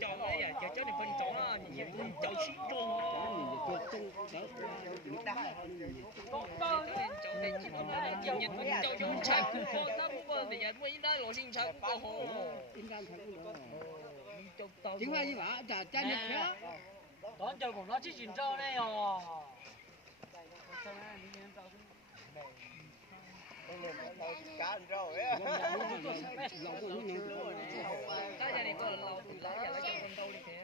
chọn đấy à, cho thì phân chọn à, thì chọn ship luôn. chọn để chỉ còn là nhiều nhân phân chọn cho trái cũng có, ta cũng có để nhận mấy đá lỗ sinh trái cũng có hồ. chính là gì mà chả chả nhập nhá. đón chờ của nó chỉ chỉnh cho này rồi. cá rồi á. Cái này có lâu tuổi lá giờ nó trong con đâu đi thế.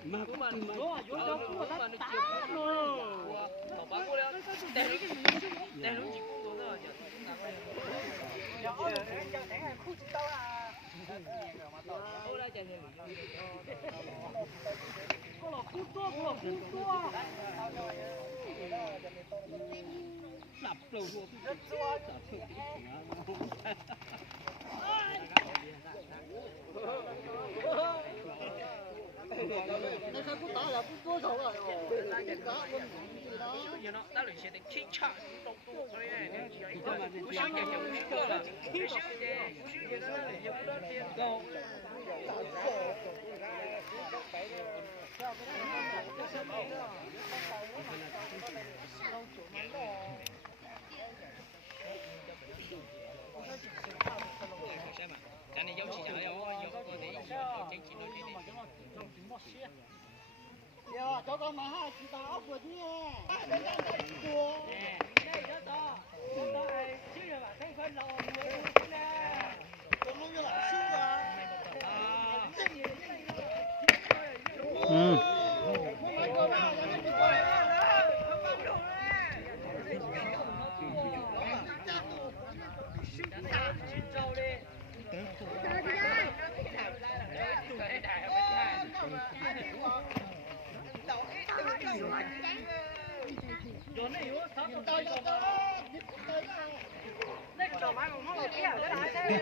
Mà cũng mà đập đầu nó sao cũng tao là cũng cố rồi. giờ nó đã luyện sẽ đến khi chạm động tu cái này cú siêu nhảy cú siêu là cú siêu nhảy nó là nhiều đó tiền đâu cái này giống chỉ trả đâu giống có thể chính chỉ nói thế này Dạ, cho con mà hai chị ta ốc rồi chứ nha. Đây đó to. To này chứ là bạn thấy phân lâu nè. Con nuôi là xương à. Rồi nó yếu thấp một tay rồi mà. Lấy cái đầu máy mà nó là kia cái đá thế.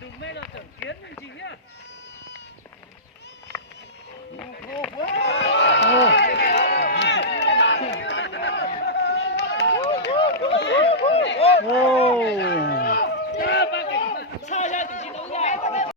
Đừng mê là tưởng kiến gì nhá.